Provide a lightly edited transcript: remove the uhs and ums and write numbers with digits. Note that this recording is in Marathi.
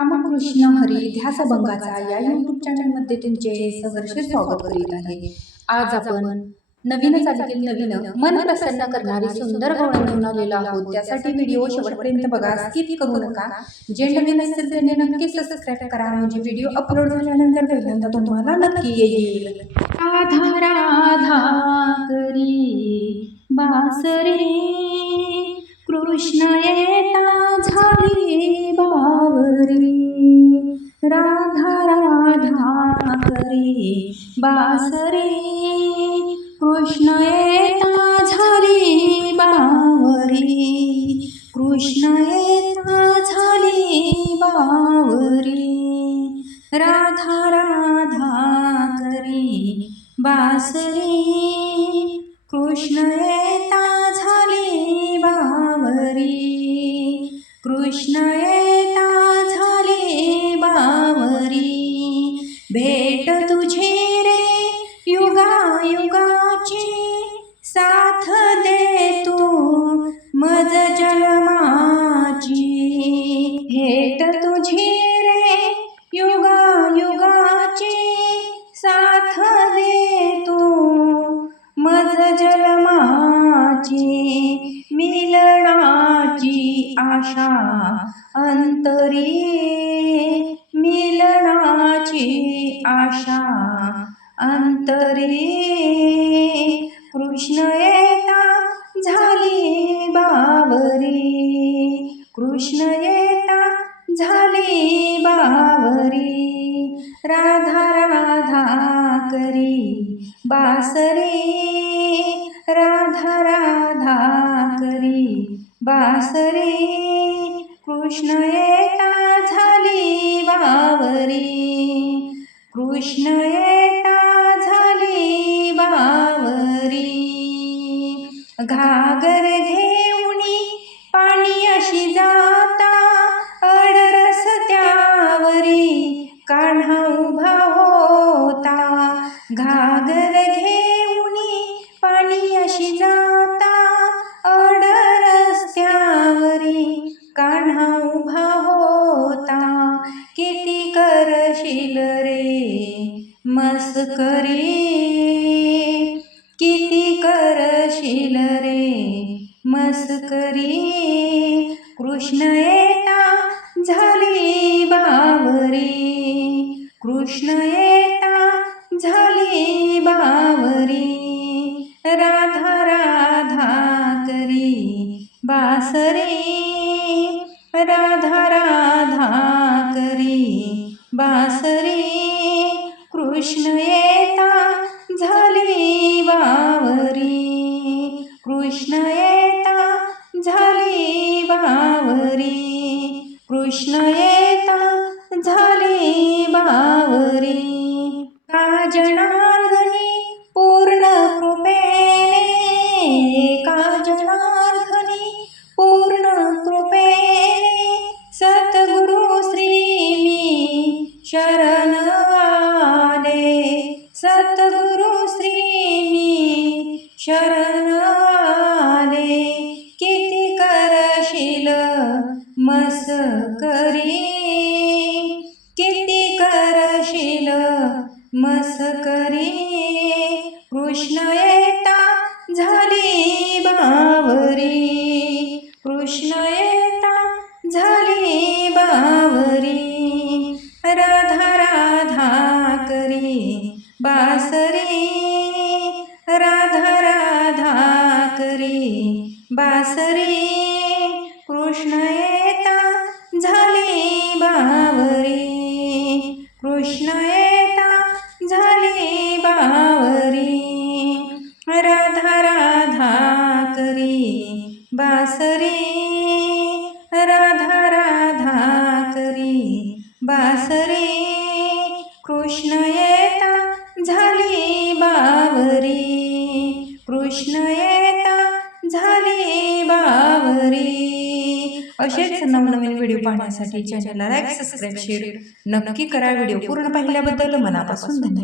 रामकृष्ण हरी ध्यासभंगाचा या यूट्यूब चॅनलमध्ये तुमचे सहर्ष स्वागत करीत आहे। आज आपण नवीनच नवीन मन प्रसन्न करणारी सुंदर गाणं घेऊन आलेलो आहोत। त्यासाठी व्हिडिओ शेवटपर्यंत बघा, स्किप करू नका। जे नवीन असेल त्यांनी नक्की सबस्क्राइब करा, म्हणजे व्हिडिओ अपलोड झाल्यानंतर पहिल्यांदा तुम्हाला नक्की येईल। राधा राधा करी बासरे, कृष्ण येता झाली बावरी। राधा राधा करी बासरे, कृष्ण येता झाली बावरी। कृष्ण येता झाली बावरी। राधा राधा करी बासरे, कृष्ण येता झाली बावरी। कृष्ण येता झाली बावरी। भेट तुझी रे युगा युगाची, साथ दे तू मज जन्माची। भेट तुझी रे युगा युगाची, साथ दे तू मज जन्माची। मिलनाची आशा अंतरी, मिलनाची आशा अंतरी। कृष्ण येता झाली बावरी। कृष्ण येता झाली बावरी। राधा राधा करी बासरे, राधा राधा करी बासरे। कृष्ण येता झाली बावरी। कृष्ण येता झाली बावरी। घागर घेऊनी पाणी अशी जाता, अड रस्त्यावरी कान्हा उभा होता। घागर घेऊनी पाणी अशी जाता, अड रस्त्यावरी कान्हा उभा होता। किती करशील रे मस्करी, किती करशील रे मस्करी। कृष्ण येता झाली बावरी। कृष्ण येता झाली बावरी। राधा राधा करी बासरे, राधा राधा करी बासरे। कृष्ण येता झाली बावरी। कृष्ण येता झाली बावरी। कृष्ण येता झाली बावरी। का जनार्दनी पूर्ण कृपेने, का जनार्दनी पूर्ण कृपेने, सद्गुरु श्री मी शरण आले। सद्गुरु श्री मी शरण आले। किती करशील मस्करी, किती करशील मस्करी। कृष्ण येता झाली बावरी। कृष्ण येता झाली बावरी। राधा राधा करी बासरे, राधा राधा करी बासरे। कृष्ण येता झाली बावरी। कृष्ण येता झाली बावरी। राधा राधा करी बासरे, राधा राधा करी बासरे। कृष्ण येता झाली बावरी। कृष्ण येता झाली बावरी। असेच नवनवीन व्हिडिओ पाहण्यासाठी चॅनलला लाईक, सबस्क्राईब, शेअर नक्की करा। व्हिडिओ पूर्ण पाहिल्याबद्दल मनापासून धन्यवाद।